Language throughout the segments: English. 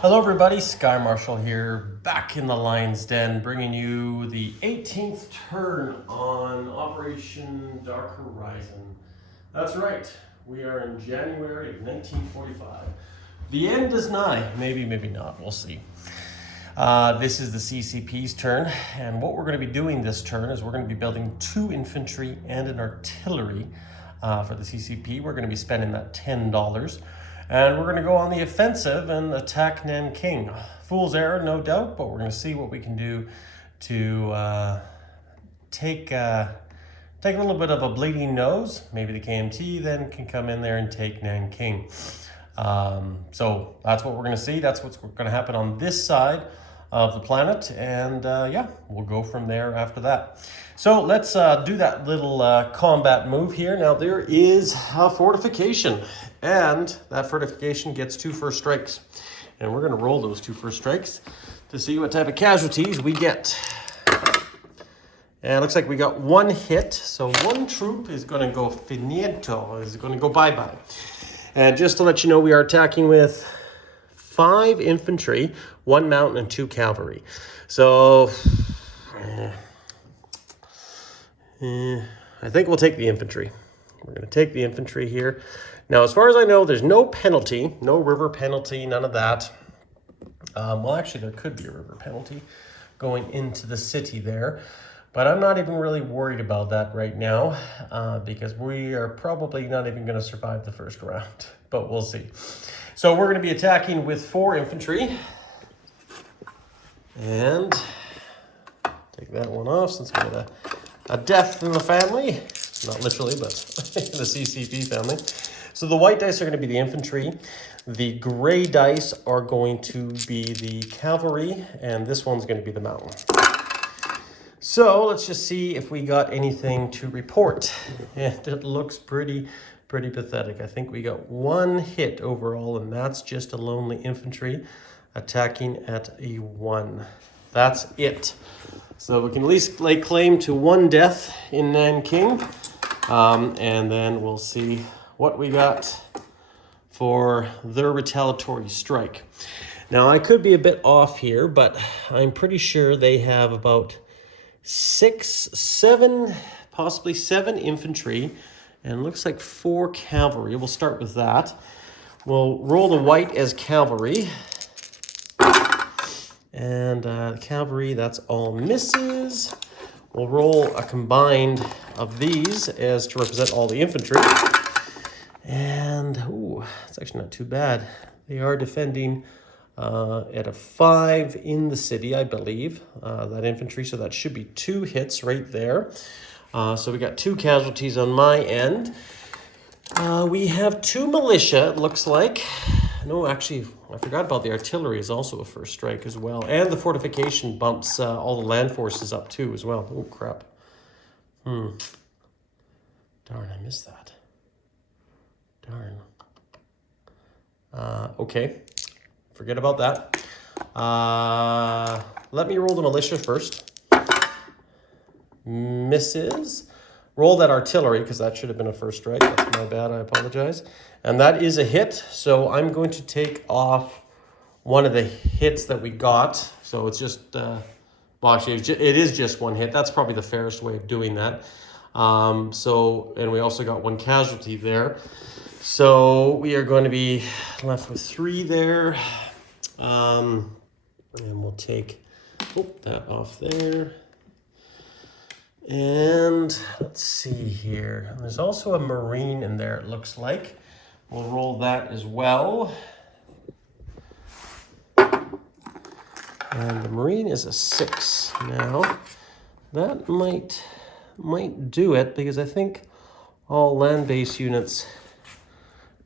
Hello everybody, Sky Marshal here, back in the Lion's Den, bringing you the 18th turn on Operation Dark Horizon. That's right, we are in January of 1945. The end is nigh, maybe not, we'll see. This is the C.C.P's turn, and what we're going to be doing this turn is we're going to be building 2 infantry and an artillery for the C.C.P. We're going to be spending that $10. And we're going to go on the offensive and attack Nanking. Fool's error, no doubt, but we're going to see what we can do to take a little bit of a bleeding nose. Maybe the KMT then can come in there and take Nanking. So that's what we're going to see. That's what's going to happen on this side of the planet. And yeah, we'll go from there after that. So let's do that little combat move here. Now there is a fortification, and that fortification gets 2 first strikes. And we're going to roll those 2 first strikes to see what type of casualties we get. And it looks like we got 1 hit, so 1 troop is going to go finito, is going to go bye-bye. And just to let you know, we are attacking with 5 infantry, 1 mountain, and 2 cavalry. So I think we'll take the infantry. We're going to take the infantry here. Now, as far as I know, there's no penalty, no river penalty, none of that. Well, actually, there could be a river penalty going into the city there. But I'm not even really worried about that right now because we are probably not even going to survive the first round. But we'll see. So we're going to be attacking with 4 infantry. And take that one off since we got a death in the family. Not literally, but in the C.C.P. family. So the white dice are going to be the infantry. The gray dice are going to be the cavalry. And this one's going to be the mountain. So let's just see if we got anything to report. And it looks pretty pathetic. I think we got 1 hit overall, and that's just a lonely infantry attacking at a 1. That's it. So we can at least lay claim to 1 death in Nanking. And then we'll see what we got for their retaliatory strike. Now, I could be a bit off here, but I'm pretty sure they have about 7 infantry, and looks like 4 cavalry. We'll start with that. We'll roll the white as cavalry. And cavalry, that's all misses. We'll roll a combined of these as to represent all the infantry. And, ooh, it's actually not too bad. They are defending at a 5 in the city, I believe, that infantry. So that should be 2 hits right there. So we got 2 casualties on my end. We have 2 militia, it looks like. No, actually, I forgot about the artillery is also a first strike as well. And the fortification bumps all the land forces up too as well. Oh, crap. Darn, I missed that. Darn. Okay. Forget about that. Let me roll the militia first. Misses. Roll that artillery, because that should have been a first strike. That's my bad, I apologize. And that is a hit, so I'm going to take off one of the hits that we got. So it's just, well, actually, it is just 1 hit. That's probably the fairest way of doing that. And we also got 1 casualty there. So we are going to be left with 3 there. And we'll take that off there. And let's see here. There's also a Marine in there, it looks like. We'll roll that as well. And the Marine is a 6. Now, that might do it, because I think all land-based units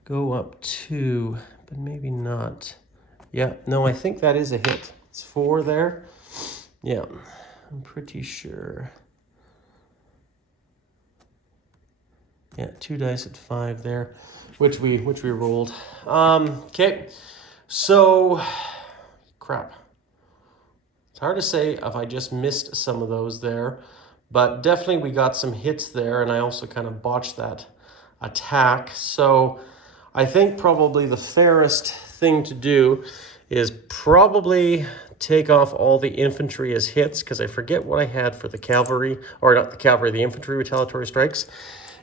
go up 2, but maybe not. Yeah, no, I think that is a hit. It's 4 there. Yeah, I'm pretty sure. Yeah, 2 dice at 5 there, which we rolled. Okay, so crap. It's hard to say if I just missed some of those there, but definitely we got some hits there, and I also kind of botched that attack. So I think probably the fairest thing to do is probably take off all the infantry as hits, because I forget what I had for the cavalry, or not the cavalry, the infantry retaliatory strikes.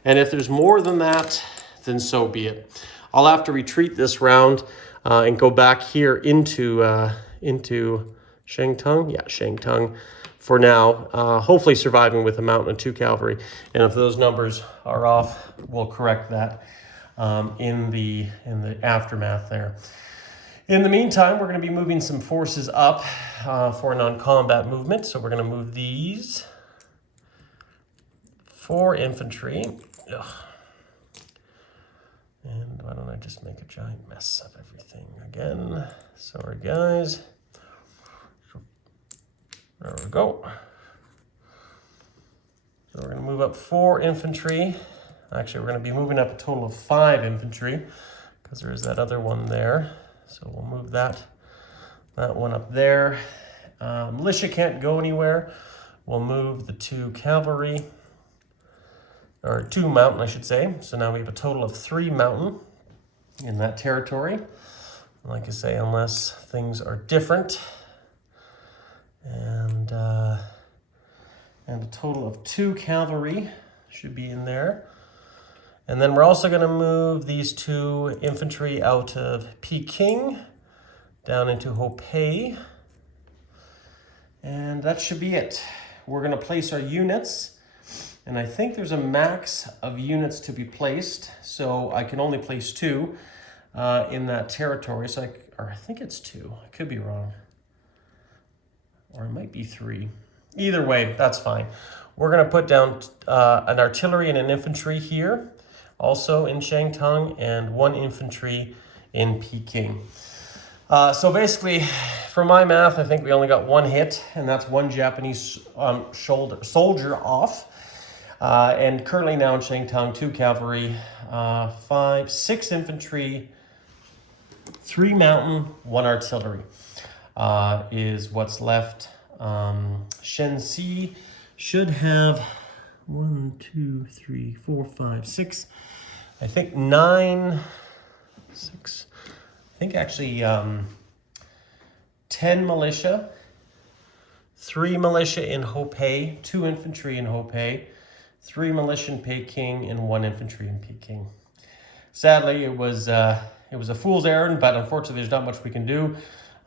And if there's more than that, then so be it. I'll have to retreat this round and go back here into Shangtung. Yeah, Shangtung for now. Hopefully surviving with a mountain and 2 cavalry. And if those numbers are off, we'll correct that in the aftermath there. In the meantime, we're going to be moving some forces up for non-combat movement. So we're going to move these 4 infantry. Ugh. And why don't I just make a giant mess of everything again? Sorry, guys. There we go. So we're going to move up 4 infantry. Actually, we're going to be moving up a total of 5 infantry, because there is that other one there. So we'll move that one up there. Militia can't go anywhere. We'll move the 2 cavalry, or 2 mountain, I should say. So now we have a total of 3 mountain in that territory. Like I say, unless things are different. And a total of 2 cavalry should be in there. And then we're also going to move these 2 infantry out of Peking down into Hopei. And that should be it. We're going to place our units. And I think there's a max of units to be placed. So I can only place 2 in that territory. So I think it's 2. I could be wrong. Or it might be 3. Either way, that's fine. We're going to put down an artillery and an infantry here, also in Shangtung, and 1 infantry in Peking. So basically, for my math, I think we only got 1 hit, and that's 1 Japanese soldier off. And currently now in Shangtung, 2 cavalry, 6 infantry, 3 mountain, 1 artillery is what's left. Shenxi should have 1, 2, 3, 4, 5, 6. I think 9, 6. I think actually 10 militia, 3 militia in Hopei, 2 infantry in Hopei, 3 militia in Peking, and 1 infantry in Peking. Sadly, it was a fool's errand, but unfortunately, there's not much we can do.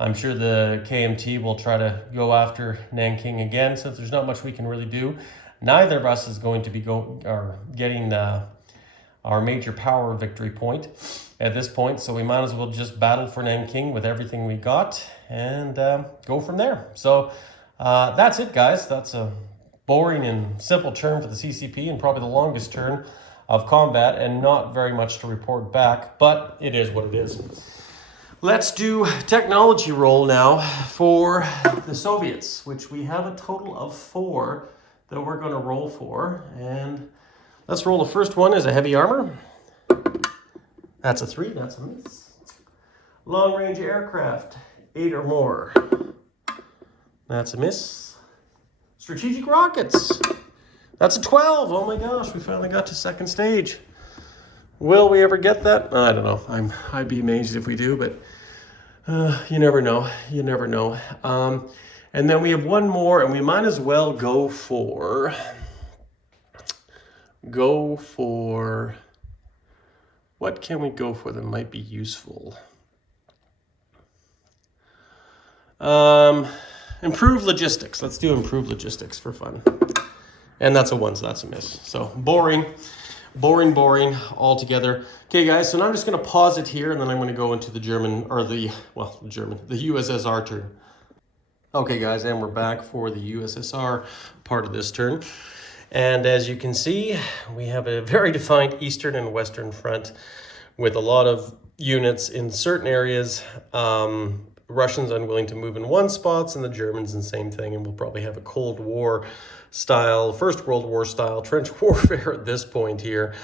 I'm sure the KMT will try to go after Nanking again, since there's not much we can really do. Neither of us is going to be getting our major power victory point at this point, so we might as well just battle for Nanking with everything we got and go from there. So that's it, guys. That's a boring and simple turn for the CCP, and probably the longest turn of combat, and not very much to report back, but it is what it is. Let's do technology roll now for the Soviets, which we have a total of 4 that we're going to roll for. And let's roll the first one as a heavy armor. That's a 3, that's a miss. Long range aircraft, 8 or more. That's a miss. Strategic rockets, that's a 12. Oh my gosh, we finally got to 2nd stage. Will we ever get that? I don't know. I'd be amazed if we do, but you never know. You never know. And then we have 1 more, and we might as well go for what can we go for that might be useful? Improve logistics. Let's do improve logistics for fun. And that's a 1, so that's a miss. So boring altogether. Okay, guys, so now I'm just going to pause it here, and then I'm going to go into the the USSR turn. Okay, guys, and we're back for the USSR part of this turn. And as you can see, we have a very defined eastern and western front with a lot of units in certain areas. Russians unwilling to move in one spots, and the Germans in the same thing, and we'll probably have a Cold War style, First World War style trench warfare at this point here.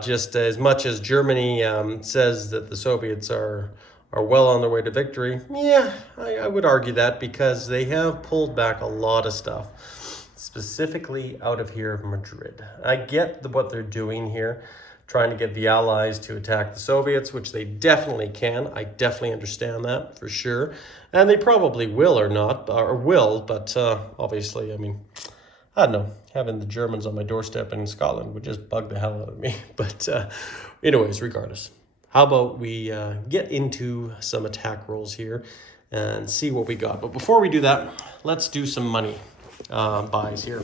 Just as much as Germany says that the Soviets are well on their way to victory, yeah, I would argue that, because they have pulled back a lot of stuff, specifically out of here of Madrid. I get what they're doing here, trying to get the Allies to attack the Soviets, which they definitely can. I definitely understand that for sure. And they probably will or not, or will, but obviously, I mean, I don't know, having the Germans on my doorstep in Scotland would just bug the hell out of me. But anyways, regardless, how about we get into some attack rolls here and see what we got. But before we do that, let's do some money buys here.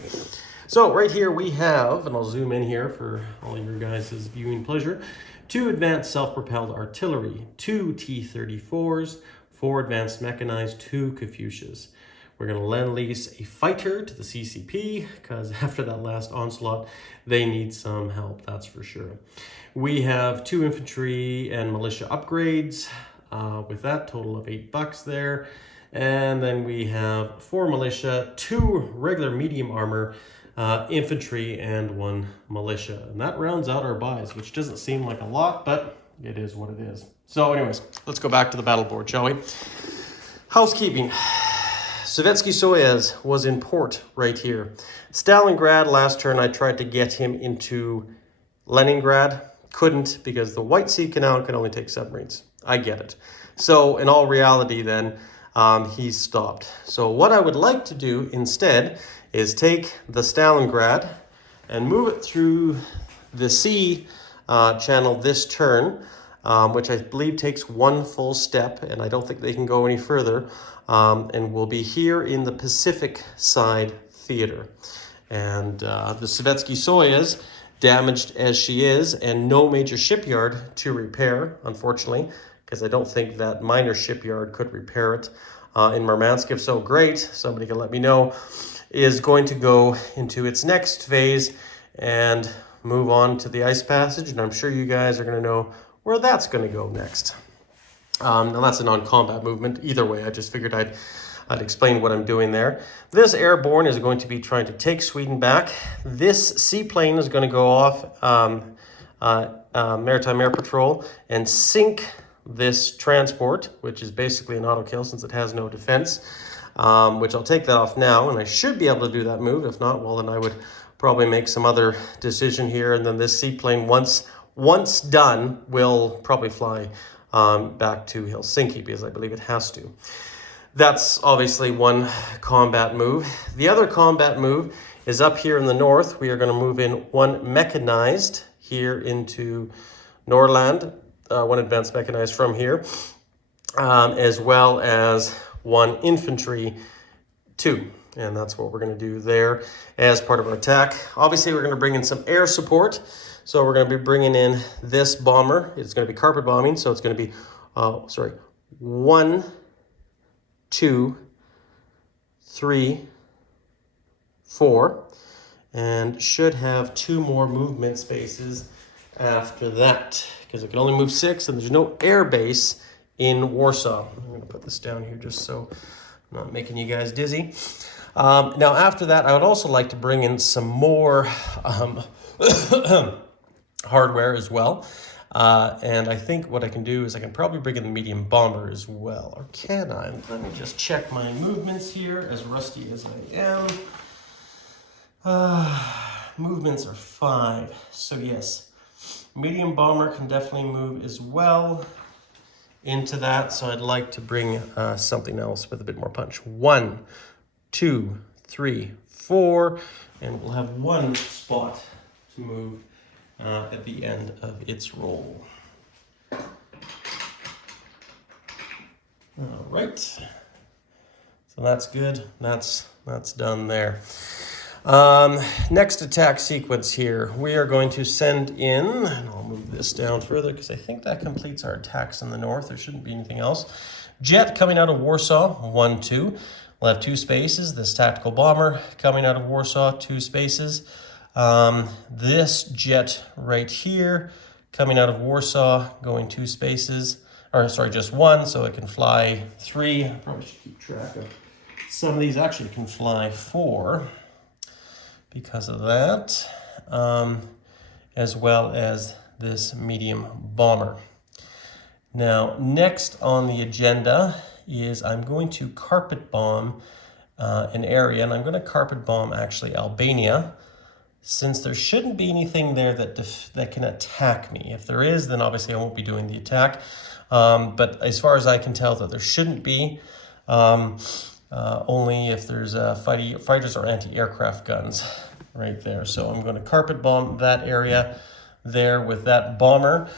So right here we have, and I'll zoom in here for all your guys' viewing pleasure, 2 advanced self-propelled artillery, 2 T-34s, 4 advanced mechanized, 2 Katyushas. We're going to lend-lease a fighter to the C.C.P. because after that last onslaught, they need some help, that's for sure. We have 2 infantry and militia upgrades. With that, total of $8 there. And then we have 4 militia, 2 regular medium armor, infantry, and 1 militia. And that rounds out our buys, which doesn't seem like a lot, but it is what it is. So anyways, let's go back to the battle board, shall we? Housekeeping. Sovietsky Soyuz was in port right here. Stalingrad, last turn I tried to get him into Leningrad. Couldn't, because the White Sea Canal can only take submarines. I get it. So in all reality then, he's stopped. So what I would like to do instead is take the Stalingrad and move it through the sea channel this turn, which I believe takes 1 full step, and I don't think they can go any further, and we'll be here in the Pacific side theater. And the Sovietsky Soyuz, damaged as she is, and no major shipyard to repair, unfortunately, because I don't think that minor shipyard could repair it. In Murmansk, if so, great, somebody can let me know, is going to go into its next phase and move on to the ice passage, and I'm sure you guys are going to know where that's going to go next. Now that's a non-combat movement. Either way, I just figured I'd explain what I'm doing there. This airborne is going to be trying to take Sweden back. This seaplane is going to go off Maritime Air Patrol and sink this transport, which is basically an auto kill since it has no defense, which I'll take that off now, and I should be able to do that move. If not, well, then I would probably make some other decision here, and then this seaplane, once done, will probably fly back to Helsinki, because I believe it has to. That's obviously one combat move. The other combat move is up here in the north. We are going to move in 1 mechanized here into Norrland, 1 advanced mechanized from here, as well as 1 infantry 2. And that's what we're going to do there as part of our attack. Obviously, we're going to bring in some air support. So we're going to be bringing in this bomber. It's going to be carpet bombing. So it's going to be, 1, 2, 3, 4, and should have 2 more movement spaces after that, because it can only move 6, and there's no air base in Warsaw. I'm going to put this down here just so I'm not making you guys dizzy. Now after that, I would also like to bring in some more hardware as well. And I think what I can do is I can probably bring in the medium bomber as well. Or can I? Let me just check my movements here, as rusty as I am. Movements are 5. So yes, medium bomber can definitely move as well into that. So I'd like to bring something else with a bit more punch. 1, 2, 3, 4. And we'll have 1 spot to move at the end of its roll. All right, so that's good. That's done there. Next attack sequence here, we are going to send in, and I'll move this down further because I think that completes our attacks in the north. There shouldn't be anything else. Jet coming out of Warsaw, 1, 2. We'll have 2 spaces. This tactical bomber coming out of Warsaw, 2 spaces. This jet right here coming out of Warsaw, going 2 spaces, or sorry, just 1, so it can fly 3. I probably should keep track of some of these. Actually can fly 4 because of that, as well as this medium bomber. Now, next on the agenda is I'm going to carpet bomb an area, and I'm going to carpet bomb actually Albania. since there shouldn't be anything there that can attack me. If there is, then obviously I won't be doing the attack. But as far as I can tell, that there shouldn't be, only if there's fighters or anti-aircraft guns right there. So I'm going to carpet bomb that area there with that bomber.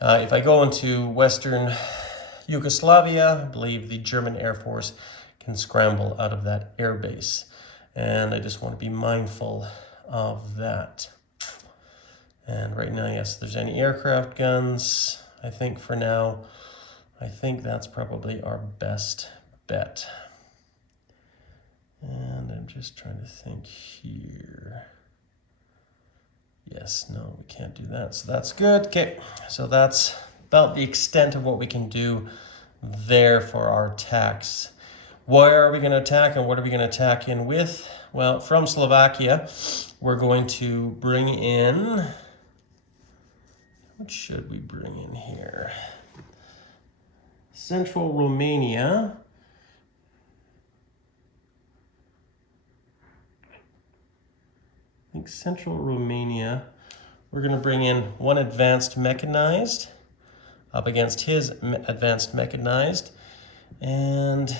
If I go into Western Yugoslavia, I believe the German Air Force can scramble out of that air base. And I just want to be mindful of that. And right now, yes, there's any aircraft guns. I think for now, I think that's probably our best bet. And I'm just trying to think here. Yes, no, we can't do that. So that's good. Okay, so that's about the extent of what we can do there for our attacks. Where are we going to attack and what are we going to attack in with? Well, from Slovakia, we're going to bring in, what should we bring in here? Central Romania. I think Central Romania, we're going to bring in one advanced mechanized up against his advanced mechanized and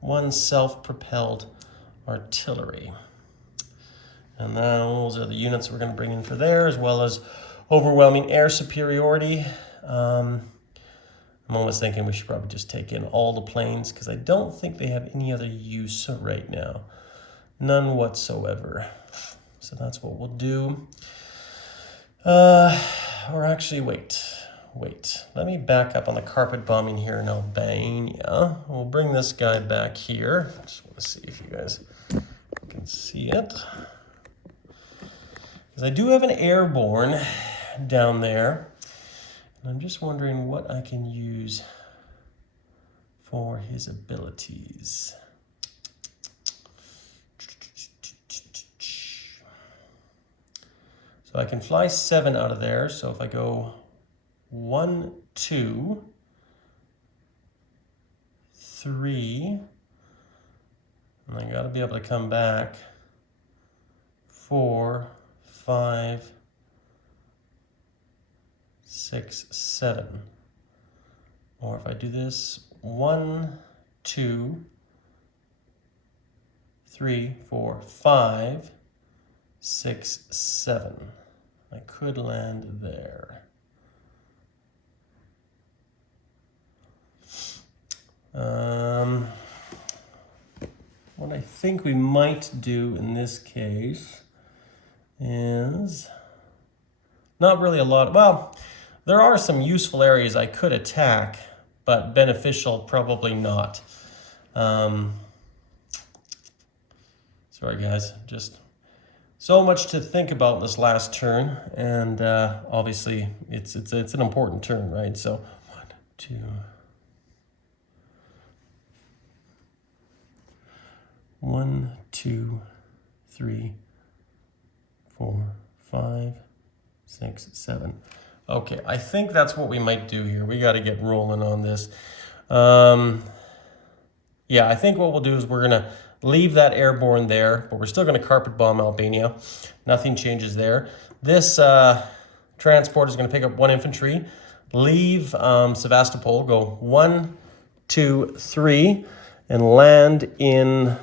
one self-propelled artillery. And those are the units we're going to bring in for there, as well as overwhelming air superiority. I'm almost thinking we should probably just take in all the planes because I don't think they have any other use right now. None whatsoever. So that's what we'll do. Or actually, wait. Let me back up on the carpet bombing here in Albania. We'll bring this guy back here. I just want to see if you guys can see it. Because I do have an airborne down there. And I'm just wondering what I can use for his abilities. So I can fly 7 out of there. So if I go 1, 2, 3, and I got to be able to come back 4, 5, 6, 7. Or if I do this 1, 2, 3, 4, 5, 6, 7. I could land there. What I think we might do in this case is not really a lot. Well, there are some useful areas I could attack, but beneficial probably not. Sorry guys, just so much to think about this last turn, and obviously it's an important turn, right? So 1, 2. 1, 2, 3, 4, 5, 6, 7. Okay, I think that's what we might do here. We got to get rolling on this. Yeah, I think what we'll do is we're going to leave that airborne there, but we're still going to carpet bomb Albania. Nothing changes there. This transport is going to pick up 1 infantry, leave Sevastopol, go 1, 2, 3, and land in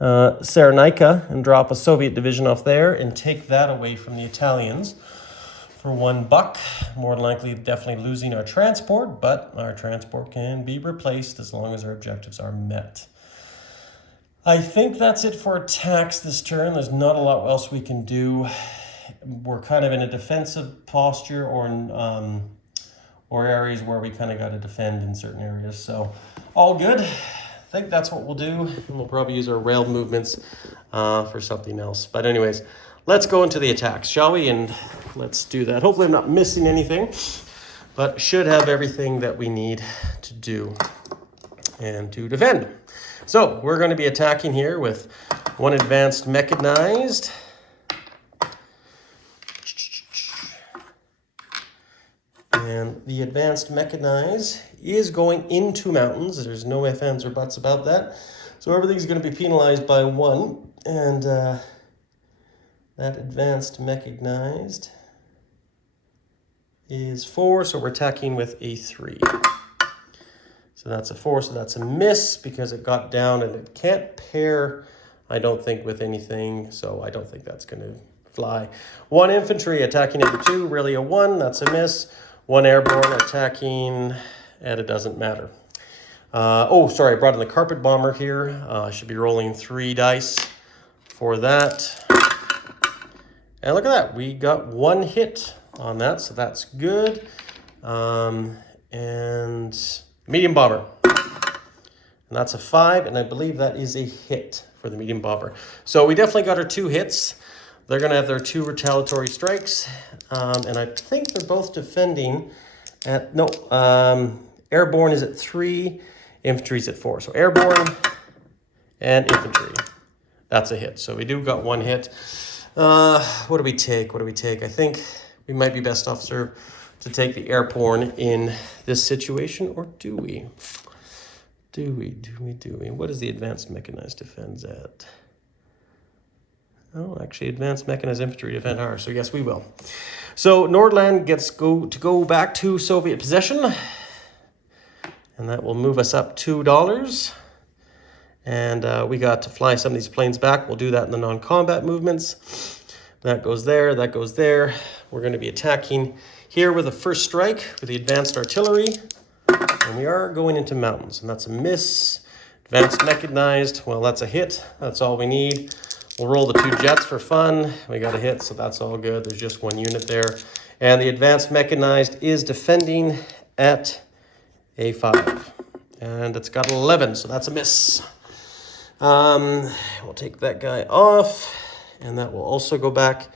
Cyrenaica and drop a Soviet division off there and take that away from the Italians for $1. More than likely, definitely losing our transport, but our transport can be replaced as long as our objectives are met. I think that's it for attacks this turn. There's not a lot else we can do. We're kind of in a defensive posture or areas where we kind of got to defend in certain areas. So all good. I think that's what we'll do. We'll probably use our rail movements for something else. But anyways, let's go into the attacks, shall we? And let's do that. Hopefully I'm not missing anything, but should have everything that we need to do and to defend. So we're going to be attacking here with 1 advanced mechanized. And the advanced mechanized is going into mountains. There's no ifs, ands, or buts about that. So everything's going to be penalized by 1. And That advanced mechanized is 4, so we're attacking with a 3. So that's a 4, so that's a miss because it got down and it can't pair, I don't think, with anything, so I don't think that's going to fly. 1 infantry attacking at 2, really a 1, that's a miss. 1 airborne attacking, and it doesn't matter. Oh, sorry, I brought in the carpet bomber here. I should be rolling 3 dice for that. And look at that, we got 1 hit on that, so that's good. And medium bomber. And that's a 5, and I believe that is a hit for the medium bomber. So we definitely got our 2 hits. They're going to have their 2 retaliatory strikes. And I think they're both defending at, no, airborne is at 3, infantry's at 4. So airborne and infantry. That's a hit. So we do got 1 hit. What do we take? What do we take? I think we might be best off served to take the airborne in this situation, or do we? Do we? What is the advanced mechanized defense at? Oh, actually, advanced mechanized infantry defend higher, so yes, we will. So Nordland gets to go back to Soviet possession, and that will move us up $2. And we got to fly some of these planes back. We'll do that in the non-combat movements. That goes there, that goes there. We're going to be attacking here with a first strike with the advanced artillery. And we are going into mountains, and that's a miss. Advanced mechanized, well, that's a hit. That's all we need. We'll roll the 2 jets for fun. We got a hit, so that's all good. There's just 1 unit there. And the advanced mechanized is defending at a 5. And it's got 11, so that's a miss. We'll take that guy off, and that will also go back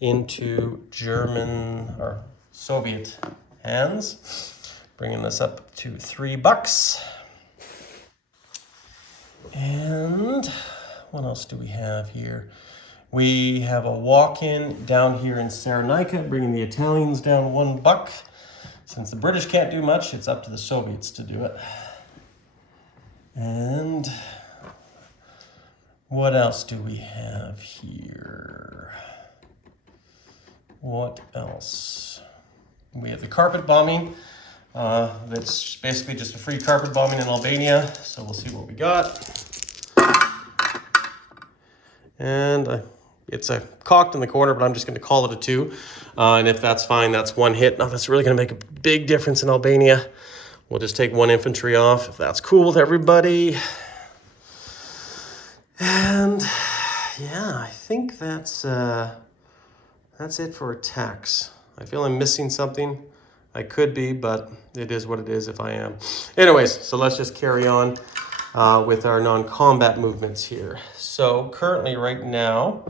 into German or Soviet hands. Bringing this up to $3. And what else do we have here? We have a walk-in down here in Cyrenaica, bringing the Italians down $1. Since the British can't do much, it's up to the Soviets to do it. And what else do we have here? What else? We have the carpet bombing. That's basically just a free carpet bombing in Albania. So we'll see what we got. And it's a cocked in the corner, but I'm just going to call it a 2. And if that's fine, that's 1 hit. Now that's really going to make a big difference in Albania. We'll just take 1 infantry off if that's cool with everybody. And yeah, I think that's it for attacks. I feel I'm missing something. I could be, but it is what it is if I am. Anyways, so let's just carry on with our non-combat movements here. So currently right now,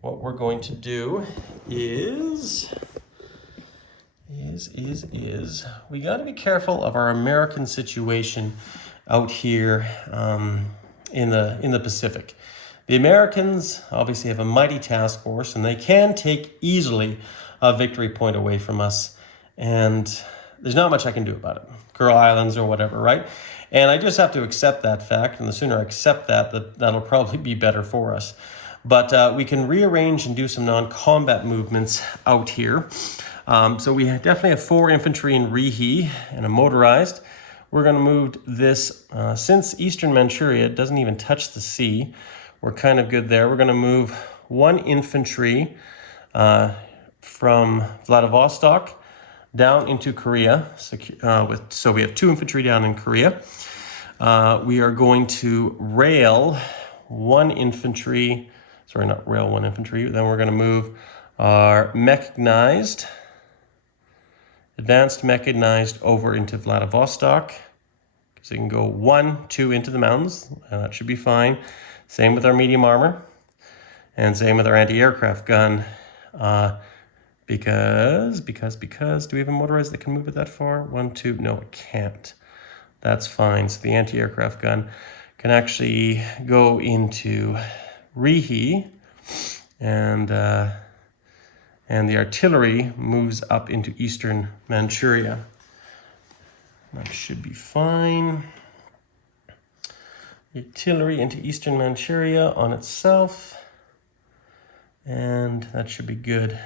what we're going to do is we got to be careful of our American situation out here in the Pacific. The Americans obviously have a mighty task force, and they can take easily a victory point away from us. And there's not much I can do about it. Kuril Islands or whatever, right? And I just have to accept that fact. And the sooner I accept that, that'll probably be better for us. But we can rearrange and do some non-combat movements out here. So we definitely have 4 infantry in Rihi and a motorized. We're going to move this, since Eastern Manchuria doesn't even touch the sea, we're kind of good there. We're going to move 1 infantry from Vladivostok down into Korea. So we have 2 infantry down in Korea. We are going to rail 1 infantry, sorry, not rail 1 infantry. Then we're going to move our mechanized, advanced mechanized over into Vladivostok. So you can go 1, 2 into the mountains, and that should be fine. Same with our medium armor, and same with our anti-aircraft gun. Because, do we have a motorized that can move it that far? 1, 2, no, it can't. That's fine. So the anti-aircraft gun can actually go into Rihi, and the artillery moves up into Eastern Manchuria. That should be fine. The artillery into Eastern Manchuria on itself. And that should be good.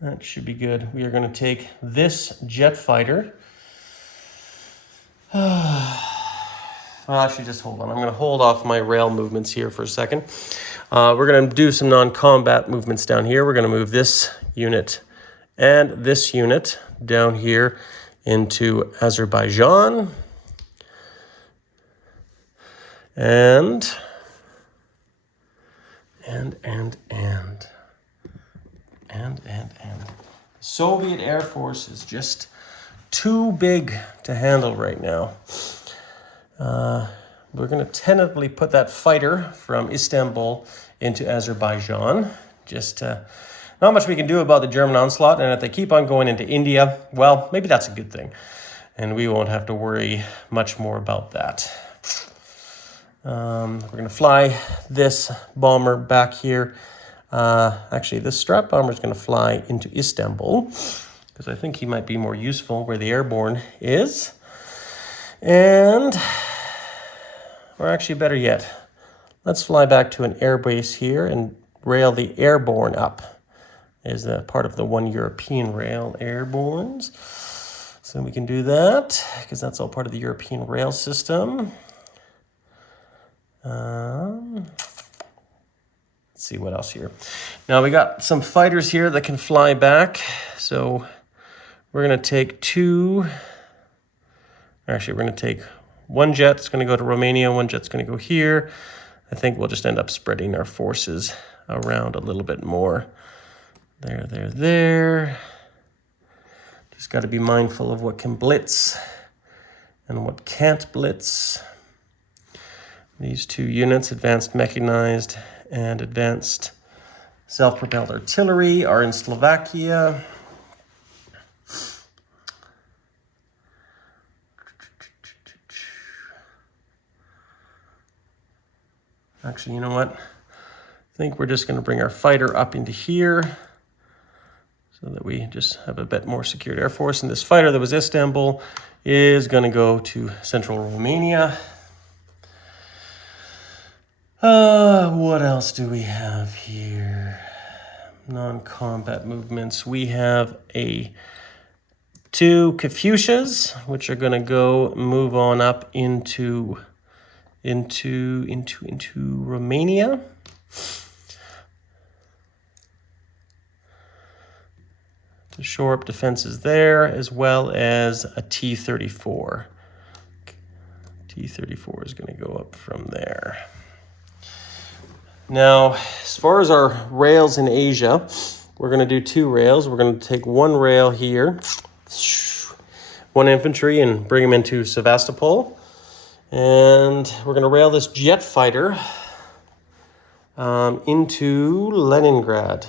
That should be good. We are going to take this jet fighter. Well, actually, just hold on. I'm going to hold off my rail movements here for a second. We're going to do some non-combat movements down here. We're going to move this unit and this unit down here into Azerbaijan. And Soviet Air Force is just too big to handle right now. We're going to tentatively put that fighter from Istanbul into Azerbaijan. Just not much we can do about the German onslaught, and if they keep on going into India, well, maybe that's a good thing, and we won't have to worry much more about that. We're going to fly this bomber back here. Actually, this Strat bomber is going to fly into Istanbul because I think he might be more useful where the airborne is. And, or actually better yet, let's fly back to an air base here and rail the airborne up. Is a part of the one European rail airbornes. So we can do that because that's all part of the European rail system. Let's see what else here. Now we got some fighters here that can fly back. So we're going to take two. Actually, we're going to take one jet. It's going to go to Romania. One jet's going to go here. I think we'll just end up spreading our forces around a little bit more. There. Just got to be mindful of what can blitz and what can't blitz. These two units, advanced mechanized and advanced self-propelled artillery, are in Slovakia. Actually, you know what? I think we're just going to bring our fighter up into here so that we just have a bit more secured air force. And this fighter that was Istanbul is going to go to central Romania. What else do we have here? Non-combat movements. We have two Kafushas, which are going to go move on up into Romania. To shore up defenses there, as well as a T-34. T-34 is going to go up from there. Now, as far as our rails in Asia, we're going to do two rails. We're going to take one rail here, one infantry, and bring them into Sevastopol. And we're going to rail this jet fighter into Leningrad.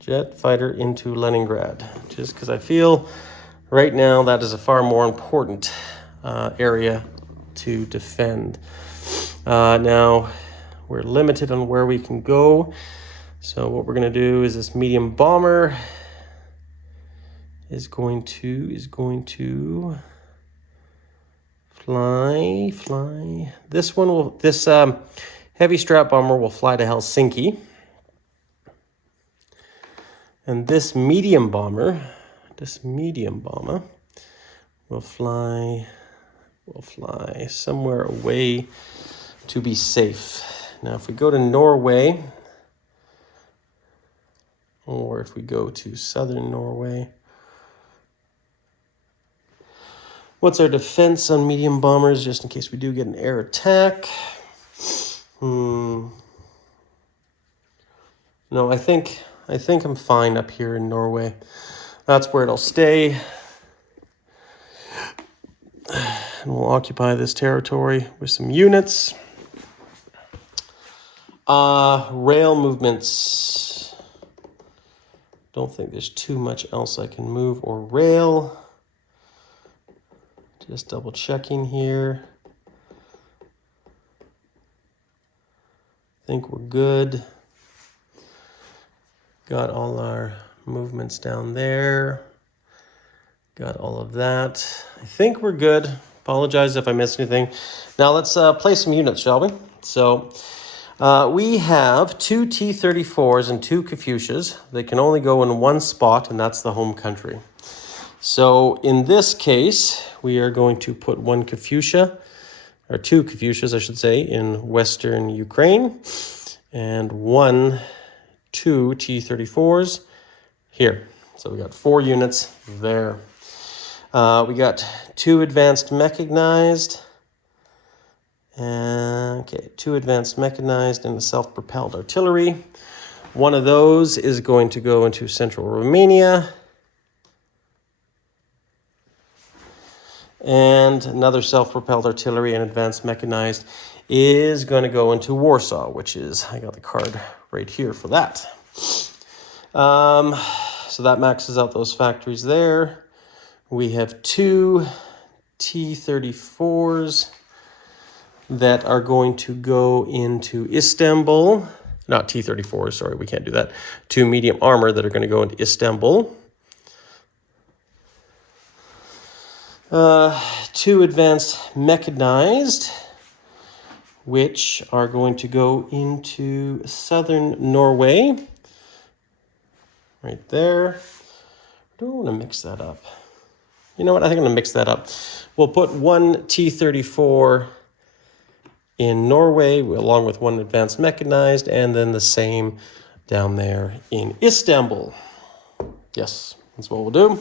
Jet fighter into Leningrad. Just because I feel right now that is a far more important area to defend. Now, we're limited on where we can go. So what we're going to do is this medium bomber is going to fly. This heavy strat bomber will fly to Helsinki. And this medium bomber will fly somewhere away to be safe. Now, if we go to Norway, or if we go to southern Norway, what's our defense on medium bombers, just in case we do get an air attack? No, I think I'm fine up here in Norway. That's where it'll stay. And we'll occupy this territory with some units. Rail movements. Don't think there's too much else I can move or rail. Just double checking here. Think we're good. Got all our movements down there. Got all of that. I think we're good. Apologize if I missed anything. Now let's play some units, shall we? So We have 2 T-34s and 2 Kafushas. They can only go in one spot, and that's the home country. So in this case, we are going to put 1 Kafusha, or 2 Kafushas, I should say, in Western Ukraine, and 2 T-34s here. So we got 4 units there. We got 2 advanced mechanized. Okay, 2 advanced mechanized and a self-propelled artillery. One of those is going to go into central Romania. And another self-propelled artillery and advanced mechanized is going to go into Warsaw, which is, I got the card right here for that. So that maxes out those factories there. We have 2 T-34s that are going to go into Istanbul. Not T-34s, sorry, we can't do that. 2 medium armor that are going to go into Istanbul. 2 advanced mechanized, which are going to go into southern Norway. Right there. Don't want to mix that up. You know what? I think I'm going to mix that up. We'll put 1 T-34 in Norway, along with 1 advanced mechanized, and then the same down there in Istanbul. Yes, that's what we'll do.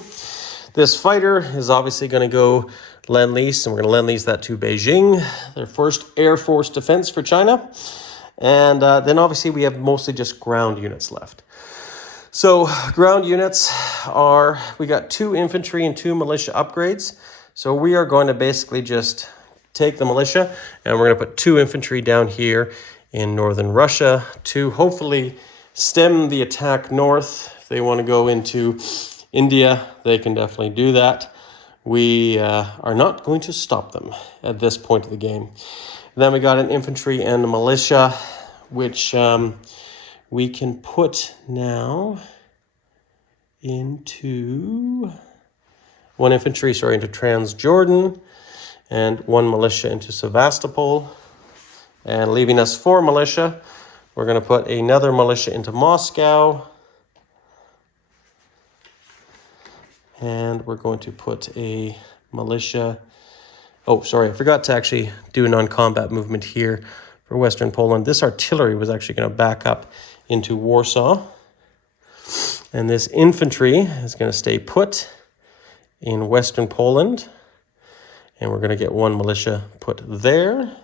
This fighter is obviously going to go Lend-Lease, and we're going to Lend-Lease that to Beijing, their first Air Force defense for China. And then obviously we have mostly just ground units left. So ground units are, we got 2 infantry and 2 militia upgrades. So we are going to basically just take the militia, and we're going to put 2 infantry down here in northern Russia to hopefully stem the attack north. If they want to go into India, they can definitely do that. We are not going to stop them at this point of the game. And then we got an infantry and a militia, which we can put now into 1 infantry, sorry, into Transjordan, and 1 militia into Sevastopol. And leaving us 4 militia, we're going to put another militia into Moscow. And we're going to put a militia. Oh, sorry, I forgot to actually do a non-combat movement here for Western Poland. This artillery was actually going to back up into Warsaw. And this infantry is going to stay put in Western Poland. And we're going to get 1 militia put there.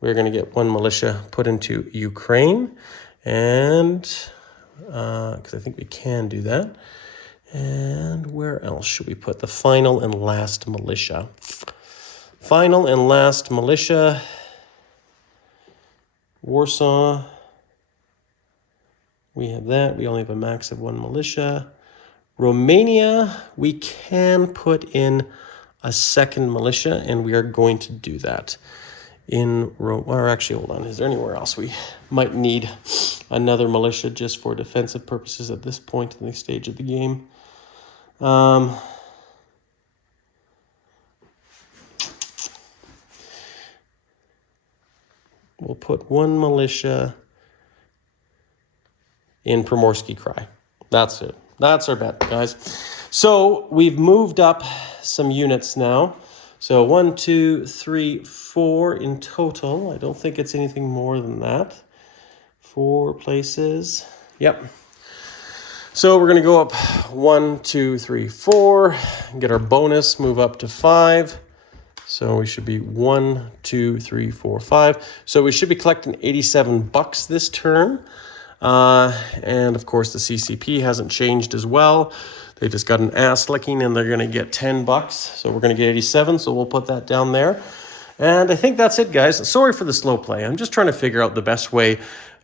We're going to get 1 militia put into Ukraine. And, because I think we can do that. And where else should we put the final and last militia? Final and last militia. Warsaw. We have that. We only have a max of 1 militia. Romania, we can put in a 2nd militia, and we are going to do that. Or actually, hold on. Is there anywhere else we might need another militia just for defensive purposes at this point in the stage of the game? We'll put 1 militia in Primorsky Krai. That's it. That's our bet, guys. So we've moved up some units now. So 1, 2, 3, 4 in total. I don't think it's anything more than that. 4 places. Yep. So we're going to go up 1, 2, 3, 4. Get our bonus, move up to 5. So we should be 1, 2, 3, 4, 5. So we should be collecting $87 this turn. And of course the C.C.P hasn't changed as well. They just got an ass licking and they're going to get $10. So we're going to get 87. So we'll put that down there. And I think that's it, guys. Sorry for the slow play. I'm just trying to figure out the best way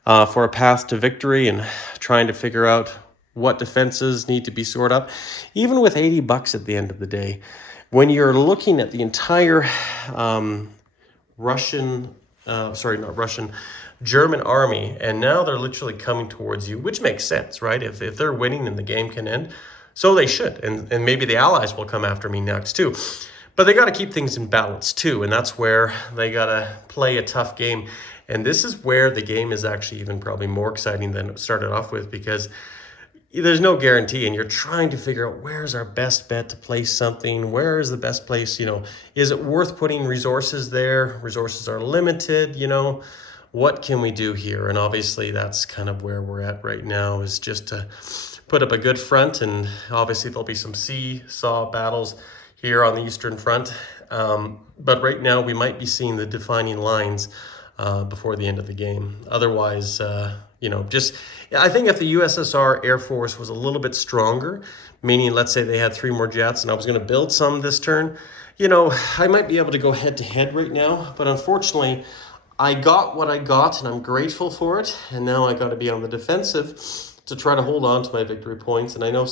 for a path to victory and trying to figure out what defenses need to be sorted up. Even with $80 at the end of the day, when you're looking at the entire German army, and now they're literally coming towards you, which makes sense, right? If they're winning, then the game can end. So they should, and maybe the Allies will come after me next too. But they got to keep things in balance too, and that's where they got to play a tough game. And this is where the game is actually even probably more exciting than it started off with, because there's no guarantee, and you're trying to figure out where's our best bet to place something. Where is the best place? You know, is it worth putting resources there? Resources are limited, you know. What can we do here? And obviously that's kind of where we're at right now, is just to put up a good front. And obviously there'll be some seesaw battles here on the Eastern Front. But right now we might be seeing the defining lines before the end of the game. Otherwise, you know, I think if the USSR Air Force was a little bit stronger, meaning let's say they had 3 more jets and I was going to build some this turn, you know, I might be able to go head to head right now. But unfortunately, I got what I got and I'm grateful for it. And now I got to be on the defensive to try to hold on to my victory points. And I know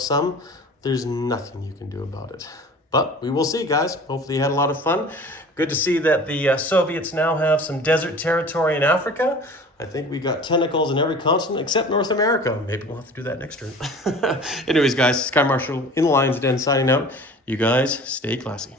there's nothing you can do about it. But we will see, guys. Hopefully you had a lot of fun. Good to see that the Soviets now have some desert territory in Africa. I think we got tentacles in every continent except North America. Maybe we'll have to do that next turn. Anyways, guys, Sky Marshall in the Lion's Den signing out. You guys stay classy.